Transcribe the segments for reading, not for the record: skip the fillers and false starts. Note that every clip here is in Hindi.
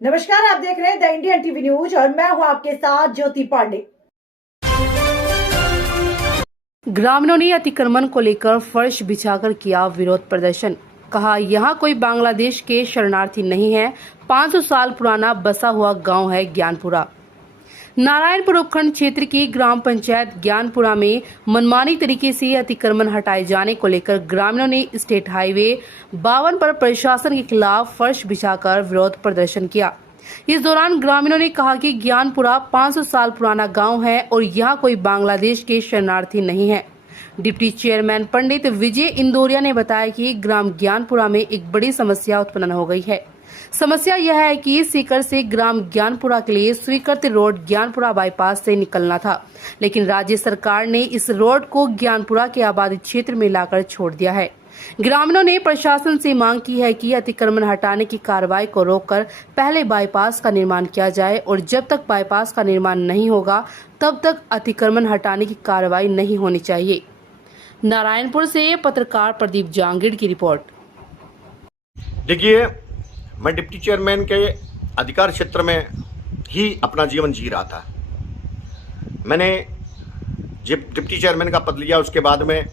नमस्कार, आप देख रहे हैं द इंडियन टीवी न्यूज और मैं हूं आपके साथ ज्योति पांडे। ग्रामीणों ने अतिक्रमण को लेकर फर्श बिछाकर किया विरोध प्रदर्शन। कहा, यहाँ कोई बांग्लादेश के शरणार्थी नहीं है। 500 साल पुराना बसा हुआ गांव है ज्ञानपुरा। नारायणपुर उपखंड क्षेत्र की ग्राम पंचायत ज्ञानपुरा में मनमानी तरीके से अतिक्रमण हटाए जाने को लेकर ग्रामीणों ने स्टेट हाईवे 52 पर प्रशासन के खिलाफ फर्श बिछाकर विरोध प्रदर्शन किया। इस दौरान ग्रामीणों ने कहा कि ज्ञानपुरा 500 साल पुराना गांव है और यहाँ कोई बांग्लादेश के शरणार्थी नहीं है। डिप्टी चेयरमैन पंडित विजय इंदौरिया ने बताया कि ग्राम ज्ञानपुरा में एक बड़ी समस्या उत्पन्न हो गई है। समस्या यह है कि सीकर से ग्राम ज्ञानपुरा के लिए स्वीकृत रोड ज्ञानपुरा बाईपास से निकलना था, लेकिन राज्य सरकार ने इस रोड को ज्ञानपुरा के आबादी क्षेत्र में लाकर छोड़ दिया है। ग्रामीणों ने प्रशासन से मांग की है कि अतिक्रमण हटाने की कार्रवाई को रोककर पहले बाईपास का निर्माण किया जाए और जब तक बाईपास का निर्माण नहीं होगा तब तक अतिक्रमण हटाने की कार्रवाई नहीं होनी चाहिए। नारायणपुर से पत्रकार प्रदीप जांगीड़ की रिपोर्ट। देखिए, मैं डिप्टी चेयरमैन के अधिकार क्षेत्र में ही अपना जीवन जी रहा था। मैंने जब डिप्टी चेयरमैन का पद लिया उसके बाद में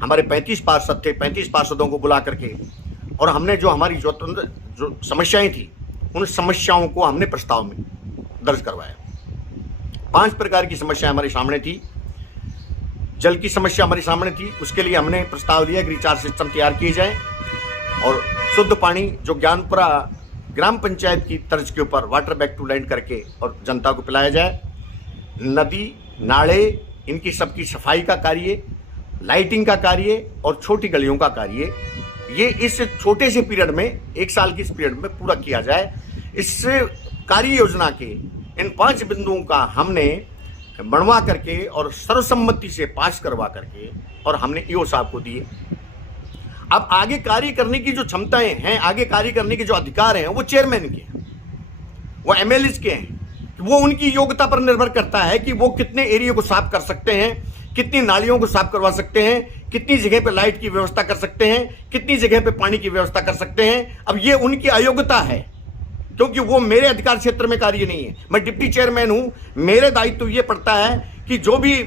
हमारे 35 पार्षद थे। 35 पार्षदों को बुला करके और हमने जो हमारी जो समस्याएं थी उन समस्याओं को हमने प्रस्ताव में दर्ज करवाया। 5 प्रकार की समस्याएं हमारे सामने थी। जल की समस्या हमारे सामने थी, उसके लिए हमने प्रस्ताव दिया कि रिचार्ज सिस्टम तैयार किए जाए और शुद्ध पानी जो ज्ञानपुरा ग्राम पंचायत की तर्ज के ऊपर वाटर बैक टू लैंड करके और जनता को पिलाया जाए। नदी नाले इनकी सबकी सफाई का कार्य, लाइटिंग का कार्य और छोटी गलियों का कार्य, ये इस छोटे से पीरियड में 1 साल की इस पीरियड में पूरा किया जाए। इस कार्य योजना के इन 5 बिंदुओं का हमने बनवा करके और सर्वसम्मति से पास करवा करके और हमने ईओ साहब को दिए। अब आगे कार्य करने की जो क्षमताएं हैं, आगे कार्य करने के जो अधिकार हैं वो चेयरमैन के हैं, वो एमएलए के हैं। वो उनकी योग्यता पर निर्भर करता है कि वो कितने एरिया को साफ कर सकते हैं, कितनी नालियों को साफ करवा सकते हैं, कितनी जगह पे लाइट की व्यवस्था कर सकते हैं, कितनी जगह पे पानी की व्यवस्था कर सकते हैं। अब ये उनकी अयोग्यता है क्योंकि वो मेरे अधिकार क्षेत्र में कार्य नहीं है। मैं डिप्टी चेयरमैन हूं, मेरे दायित्व ये पड़ता है कि जो भी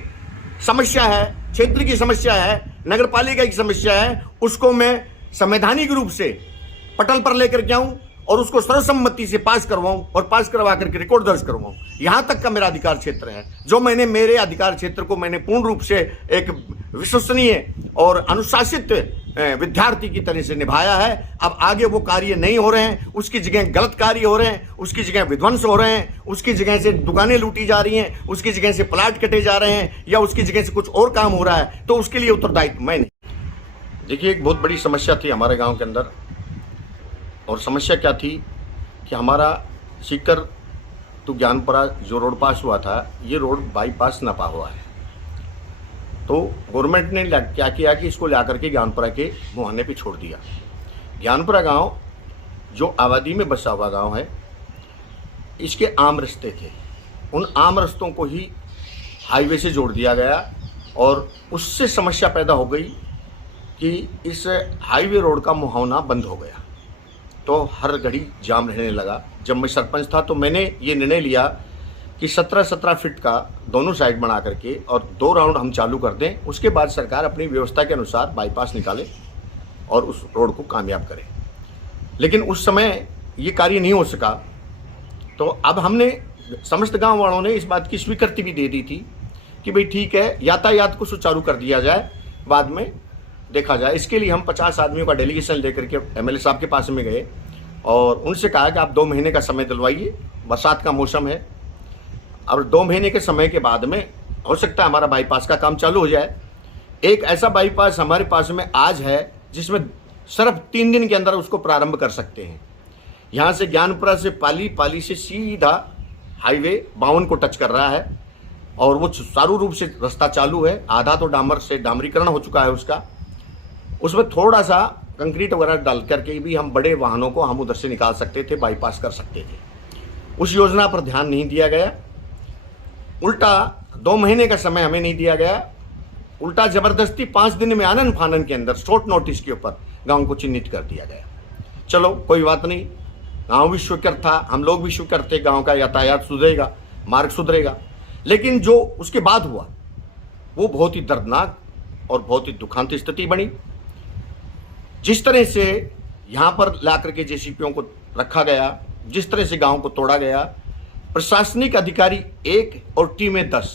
समस्या है, क्षेत्र की समस्या है, नगर पालिका की समस्या है, उसको मैं संवैधानिक रूप से पटल पर लेकर के आऊं और उसको सर्वसम्मति से पास करवाऊं और पास करवा करके रिकॉर्ड दर्ज करवाऊं। यहां तक का मेरा अधिकार क्षेत्र है जो मैंने मेरे अधिकार क्षेत्र को मैंने पूर्ण रूप से एक विश्वसनीय और अनुशासित विद्यार्थी की तरह से निभाया है। अब आगे वो कार्य नहीं हो रहे हैं, उसकी जगह गलत कार्य हो रहे हैं, उसकी जगह विध्वंस हो रहे हैं, उसकी जगह से दुकानें लूटी जा रही हैं, उसकी जगह से प्लाट कटे जा रहे हैं या उसकी जगह से कुछ और काम हो रहा है, तो उसके लिए उत्तरदायित्व मैं नहीं। देखिए, एक बहुत बड़ी समस्या थी हमारे गाँव के अंदर और समस्या क्या थी कि हमारा सीकर टू ज्ञानपुरा जो रोड पास हुआ था, ये रोड बाईपास नपा हुआ है। तो गवर्नमेंट ने क्या किया कि इसको ला करके ज्ञानपुरा के मुहाने पे छोड़ दिया। ज्ञानपुरा गांव जो आबादी में बसा हुआ गांव है, इसके आम रास्ते थे, उन आम रास्तों को ही हाईवे से जोड़ दिया गया और उससे समस्या पैदा हो गई कि इस हाईवे रोड का मुहाना बंद हो गया, तो हर घड़ी जाम रहने लगा। जब मैं सरपंच था तो मैंने ये निर्णय लिया कि 17-17 फीट का दोनों साइड बना करके और 2 राउंड हम चालू कर दें, उसके बाद सरकार अपनी व्यवस्था के अनुसार बाईपास निकाले और उस रोड को कामयाब करे। लेकिन उस समय ये कार्य नहीं हो सका, तो अब हमने समस्त गांव वालों ने इस बात की स्वीकृति भी दे दी थी कि भाई ठीक है, यातायात को सुचारू कर दिया जाए, बाद में देखा जाए। इसके लिए हम 50 आदमियों का डेलीगेशन लेकर के एमएलए साहब के पास में गए और उनसे कहा कि आप 2 महीने का समय दिलवाइए, बरसात का मौसम है। और 2 महीने के समय के बाद में हो सकता है हमारा बाईपास का काम चालू हो जाए। एक ऐसा बाईपास हमारे पास में आज है जिसमें सिर्फ 3 दिन के अंदर उसको प्रारंभ कर सकते हैं। यहाँ से ज्ञानपुरा से पाली से सीधा हाईवे 52 को टच कर रहा है और वो सुचारू रूप से रास्ता चालू है। आधा तो डामर से डामरीकरण हो चुका है उसका, उसमें थोड़ा सा कंक्रीट वगैरह डाल करके भी हम बड़े वाहनों को हम उधर से निकाल सकते थे, बाईपास कर सकते थे। उस योजना पर ध्यान नहीं दिया गया, उल्टा 2 महीने का समय हमें नहीं दिया गया, उल्टा जबरदस्ती 5 दिन में आनन फानन के अंदर शॉर्ट नोटिस के ऊपर गांव को चिन्हित कर दिया गया। चलो कोई बात नहीं, गांव भी स्वीकृत था, हम लोग भी स्वीकृत थे, गांव का यातायात सुधरेगा, मार्ग सुधरेगा। लेकिन जो उसके बाद हुआ वो बहुत ही दर्दनाक और बहुत ही दुखांत स्थिति बनी। जिस तरह से यहाँ पर लाकर के जेसीपीओं को रखा गया, जिस तरह से गांव को तोड़ा गया, प्रशासनिक अधिकारी 1 और टीमें 10,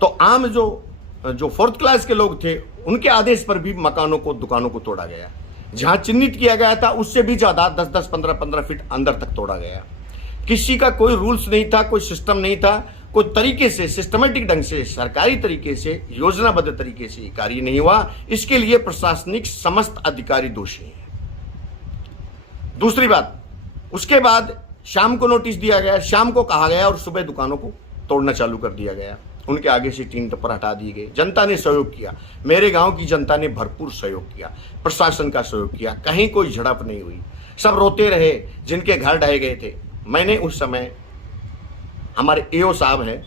तो आम जो 4th क्लास के लोग थे उनके आदेश पर भी मकानों को, दुकानों को तोड़ा गया। जहां चिन्हित किया गया था उससे भी ज्यादा 10-10, 15-15 फीट अंदर तक तोड़ा गया। किसी का कोई रूल्स नहीं था, कोई सिस्टम नहीं था, कोई तरीके से सिस्टमेटिक ढंग से, सरकारी तरीके से, योजनाबद्ध तरीके से कार्य नहीं हुआ। इसके लिए प्रशासनिक समस्त अधिकारी दोषी हैं। दूसरी बात, उसके बाद शाम को नोटिस दिया गया, शाम को कहा गया और सुबह दुकानों को तोड़ना चालू कर दिया गया। उनके आगे से टीन टप्पर हटा दी गई। जनता ने सहयोग किया, मेरे गांव की जनता ने भरपूर सहयोग किया, प्रशासन का सहयोग किया, कहीं कोई झड़प नहीं हुई। सब रोते रहे जिनके घर ढह गए थे। मैंने उस समय, हमारे एओ साहब हैं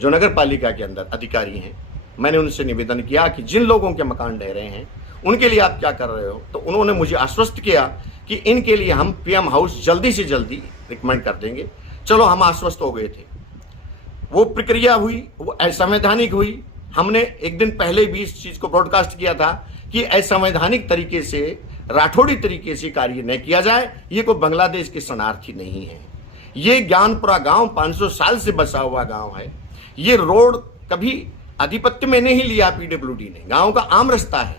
जो नगर पालिका के अंदर अधिकारी हैं, मैंने उनसे निवेदन किया कि जिन लोगों के मकान ढह रहे हैं उनके लिए आप क्या कर रहे हो। तो उन्होंने मुझे आश्वस्त किया कि इनके लिए हम पीएम हाउस जल्दी से जल्दी रिकमेंड कर देंगे। चलो, हम आश्वस्त हो गए थे। वो प्रक्रिया हुई, वो असंवैधानिक हुई। हमने एक दिन पहले भी इस चीज को ब्रॉडकास्ट किया था कि असंवैधानिक तरीके से, राठौड़ी तरीके से कार्य न किया जाए। ये कोई बांग्लादेश के शरणार्थी नहीं है। ये ज्ञानपुरा गांव 500 साल से बसा हुआ गांव है। ये रोड कभी आधिपत्य में नहीं लिया पीडब्ल्यूडी ने, गांव का आम रास्ता है।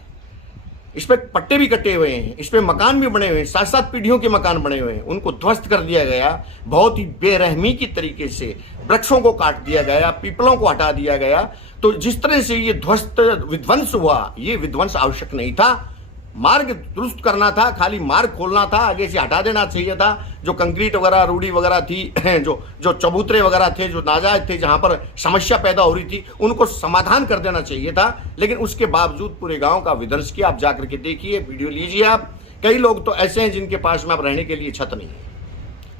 इस पे पट्टे भी कटे हुए हैं, इस पे मकान भी बने हुए हैं, 7-7 पीढ़ियों के मकान बने हुए हैं। उनको ध्वस्त कर दिया गया, बहुत ही बेरहमी की तरीके से वृक्षों को काट दिया गया, पीपलों को हटा दिया गया। तो जिस तरह से ये ध्वस्त विध्वंस हुआ, ये विध्वंस आवश्यक नहीं था। मार्ग दुरुस्त करना था, खाली मार्ग खोलना था, आगे से हटा देना चाहिए था। जो कंक्रीट वगैरह, रूढ़ी वगैरह थी, जो चबूतरे वगैरह थे, जो नाजायज थे, जहां पर समस्या पैदा हो रही थी, उनको समाधान कर देना चाहिए था। लेकिन उसके बावजूद पूरे गांव का विध्वंस किया। आप जाकर के देखिए, वीडियो लीजिए आप। कई लोग तो ऐसे हैं जिनके पास में अब रहने के लिए छत नहीं है।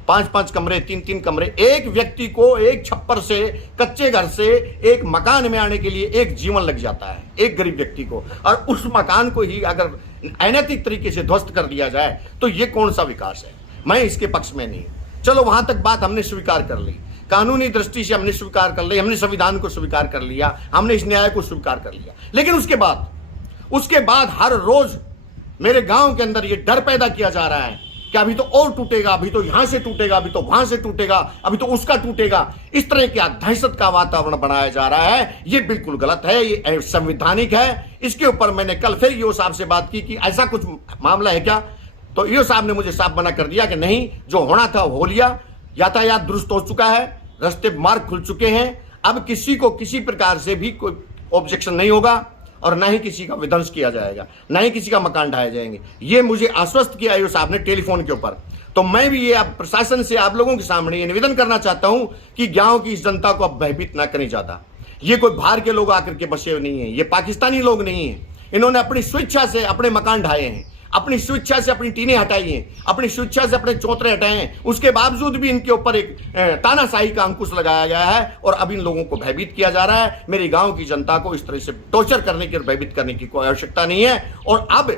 5-5 कमरे, 3-3 कमरे। एक व्यक्ति को एक छप्पर से, कच्चे घर से एक मकान में आने के लिए एक जीवन लग जाता है, एक गरीब व्यक्ति को। और उस मकान को ही अगर अनैतिक तरीके से ध्वस्त कर दिया जाए तो ये कौन सा विकास है। मैं इसके पक्ष में नहीं। चलो, वहां तक बात हमने स्वीकार कर ली, कानूनी दृष्टि से हमने स्वीकार कर ली, हमने संविधान को स्वीकार कर लिया, हमने इस न्याय को स्वीकार कर लिया। लेकिन उसके बाद हर रोज मेरे गांव के अंदर ये डर पैदा किया जा रहा है कि अभी तो और टूटेगा, अभी तो यहां से टूटेगा, अभी तो वहां से टूटेगा, अभी तो उसका टूटेगा। इस तरह का दहशत का वातावरण बनाया जा रहा है। ये बिल्कुल गलत है, ये असंवैधानिक है। इसके ऊपर मैंने कल फिर ईओ साहब से बात की कि ऐसा कुछ मामला है क्या। तो ईओ साहब ने मुझे साफ मना कर दिया कि नहीं, जो होना था हो लिया, यातायात दुरुस्त हो चुका है, रास्ते मार्ग खुल चुके हैं, अब किसी को किसी प्रकार से भी कोई ऑब्जेक्शन नहीं होगा और ना ही किसी का विध्वंस किया जाएगा, ना ही किसी का मकान ढाए जाएंगे। ये मुझे आश्वस्त किया ईओ साहब ने टेलीफोन के ऊपर। तो मैं भी ये प्रशासन से, आप लोगों के सामने ये निवेदन करना चाहता हूं कि गांव की इस जनता को अब भयभीत ना करें ज्यादा। ये कोई बाहर के लोग आकर के बसे हुए नहीं है, ये पाकिस्तानी लोग नहीं है। इन्होंने अपनी स्वेच्छा से अपने मकान ढाए हैं, अपनी स्वेच्छा से अपनी टीनें हटाई हैं, अपनी स्वेच्छा से अपने चौतरे हटाए हैं। उसके बावजूद भी इनके ऊपर एक तानाशाही का अंकुश लगाया गया है और अब इन लोगों को भयभीत किया जा रहा है। मेरे गांव की जनता को इस तरह से टॉर्चर करने की, भयभीत करने की कोई आवश्यकता नहीं है। और अब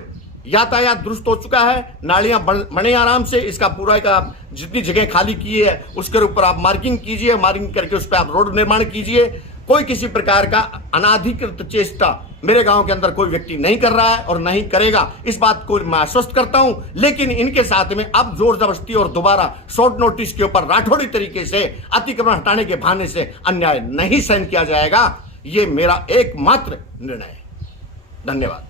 यातायात दुरुस्त हो चुका है, नालियां बने आराम से। इसका पूरा का जितनी जगह खाली की है उसके ऊपर आप मार्किंग कीजिए, मार्किंग करके उस पर आप रोड निर्माण कीजिए। कोई किसी प्रकार का अनाधिकृत चेष्टा मेरे गांव के अंदर कोई व्यक्ति नहीं कर रहा है और नहीं करेगा, इस बात को मैं आश्वस्त करता हूं। लेकिन इनके साथ में अब जोर जबरदस्ती और दोबारा शॉर्ट नोटिस के ऊपर राठौड़ी तरीके से अतिक्रमण हटाने के बहाने से अन्याय नहीं सहन किया जाएगा। ये मेरा एकमात्र निर्णय है। धन्यवाद।